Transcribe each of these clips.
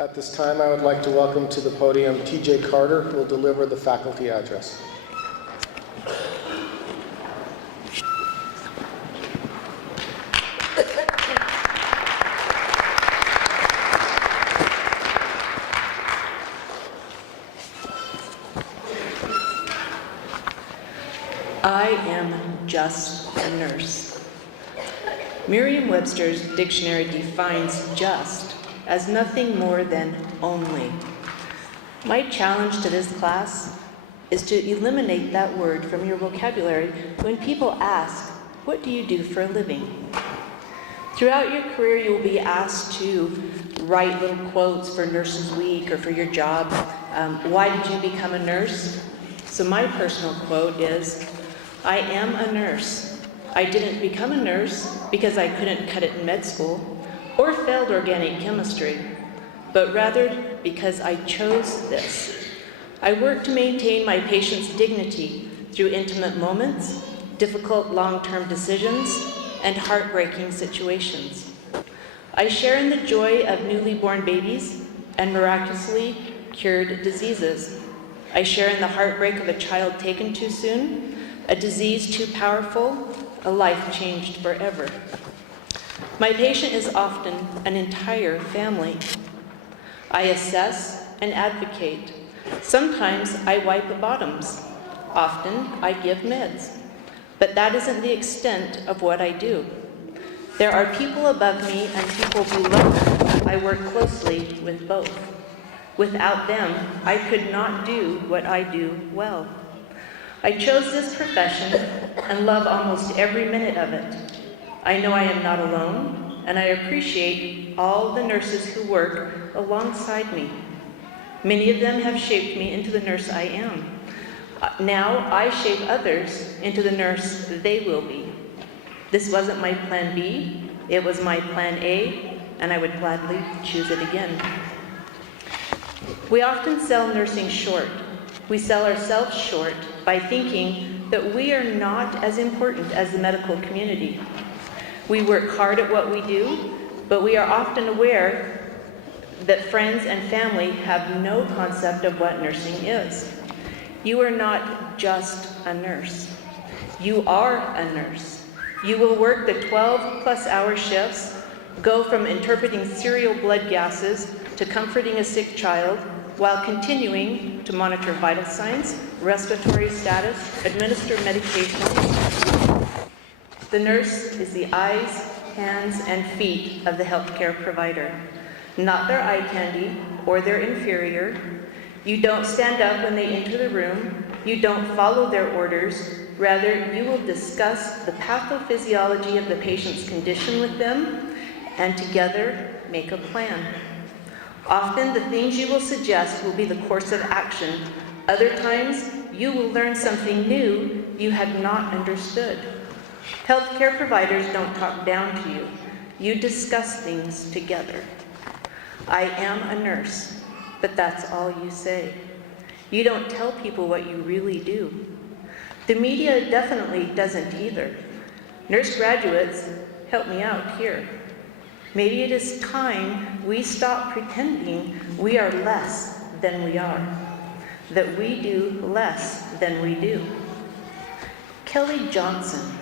At this time, I would like to welcome to the podium TJ Carter, who will deliver the faculty address. I am just a nurse. Merriam-Webster's dictionary defines just as nothing more than only. My challenge to this class is to eliminate that word from your vocabulary when people ask, "What do you do for a living?" Throughout your career, you will be asked to write little quotes for Nurses Week or for your job. Why did you become a nurse? So my personal quote is, I am a nurse. I didn't become a nurse because I couldn't cut it in med school or failed organic chemistry, but rather because I chose this. I work to maintain my patient's dignity through intimate moments, difficult long-term decisions, and heartbreaking situations. I share in the joy of newly born babies and miraculously cured diseases. I share in the heartbreak of a child taken too soon, a disease too powerful, a life changed forever. My patient is often an entire family. I assess and advocate. Sometimes I wipe the bottoms. Often I give meds. But that isn't the extent of what I do. There are people above me and people below me. I work closely with both. Without them, I could not do what I do well. I chose this profession and love almost every minute of it. I know I am not alone, and I appreciate all the nurses who work alongside me. Many of them have shaped me into the nurse I am. Now I shape others into the nurse they will be. This wasn't my plan B, it was my plan A, and I would gladly choose it again. We often sell nursing short. We sell ourselves short by thinking that we are not as important as the medical community. We work hard at what we do, but we are often aware that friends and family have no concept of what nursing is. You are not just a nurse. You are a nurse. You will work the 12-plus-hour shifts, go from interpreting serial blood gases to comforting a sick child, while continuing to monitor vital signs, respiratory status, administer medications. The nurse is the eyes, hands, and feet of the healthcare provider, not their eye candy or their inferior. You don't stand up when they enter the room. You don't follow their orders. Rather, you will discuss the pathophysiology of the patient's condition with them and together make a plan. Often, the things you will suggest will be the course of action. Other times, you will learn something new you had not understood. Healthcare providers don't talk down to you. You discuss things together. I am a nurse, but that's all you say. You don't tell people what you really do. The media definitely doesn't either. Nurse graduates, help me out here. Maybe it is time we stop pretending we are less than we are, that we do less than we do. Kelly Johnson.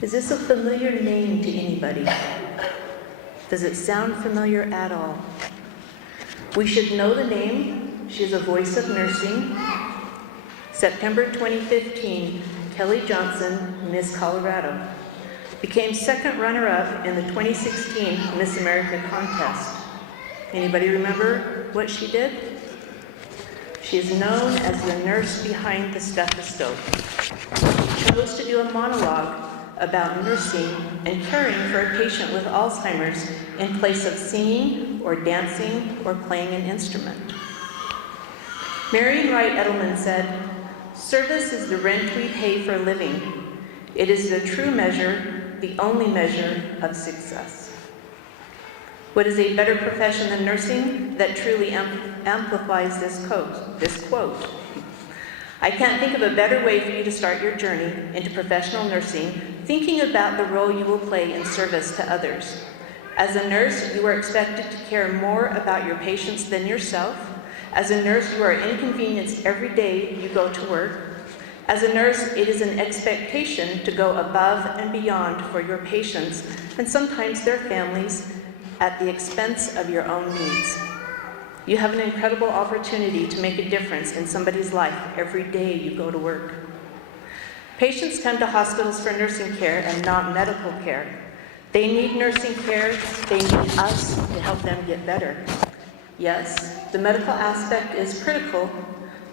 Is this a familiar name to anybody? Does it sound familiar at all? We should know the name. She is a voice of nursing. September 2015, Kelly Johnson, Miss Colorado. Became second runner-up in the 2016 Miss America contest. Anybody remember what she did? She is known as the nurse behind the stethoscope. She chose to do a monologue about nursing and caring for a patient with Alzheimer's in place of singing or dancing or playing an instrument. Marian Wright Edelman said, "Service is the rent we pay for living. It is the true measure, the only measure of success." What is a better profession than nursing that truly amplifies this quote? I can't think of a better way for you to start your journey into professional nursing, thinking about the role you will play in service to others. As a nurse, you are expected to care more about your patients than yourself. As a nurse, you are inconvenienced every day you go to work. As a nurse, it is an expectation to go above and beyond for your patients and sometimes their families at the expense of your own needs. You have an incredible opportunity to make a difference in somebody's life every day you go to work. Patients come to hospitals for nursing care and not medical care. They need nursing care. They need us to help them get better. Yes, the medical aspect is critical,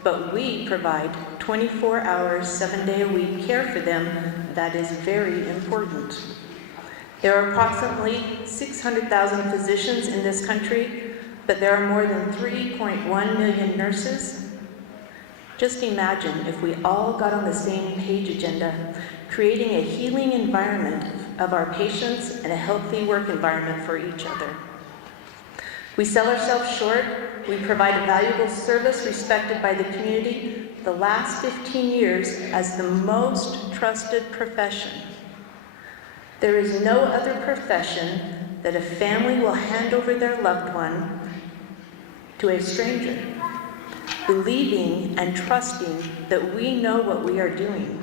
but we provide 24 hours, 7-day-a-week care for them that is very important. There are approximately 600,000 physicians in this country, but there are more than 3.1 million nurses. Just imagine if we all got on the same page agenda, creating a healing environment of our patients and a healthy work environment for each other. We sell ourselves short. We provide a valuable service respected by the community the last 15 years as the most trusted profession. There is no other profession that a family will hand over their loved one to a stranger, believing and trusting that we know what we are doing.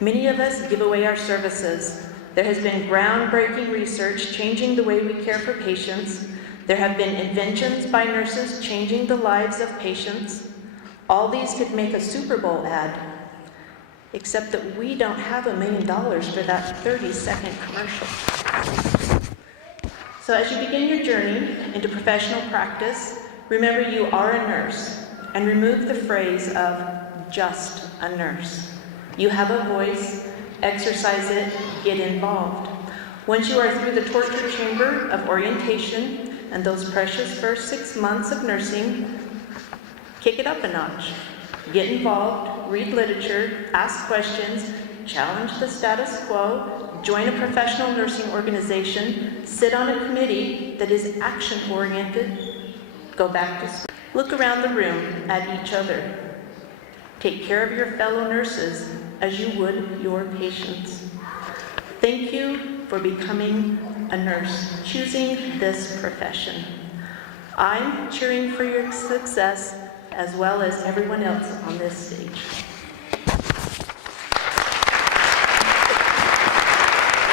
Many of us give away our services. There has been groundbreaking research changing the way we care for patients. There have been inventions by nurses changing the lives of patients. All these could make a Super Bowl ad, except that we don't have $1 million for that 30-second commercial. So as you begin your journey into professional practice, remember you are a nurse, and remove the phrase of just a nurse. You have a voice, exercise it, get involved. Once you are through the torture chamber of orientation and those precious first 6 months of nursing, kick it up a notch. Get involved, read literature, ask questions, challenge the status quo, join a professional nursing organization, sit on a committee that is action-oriented, go back to school. Look around the room at each other. Take care of your fellow nurses as you would your patients. Thank you for becoming a nurse, choosing this profession. I'm cheering for your success as well as everyone else on this stage.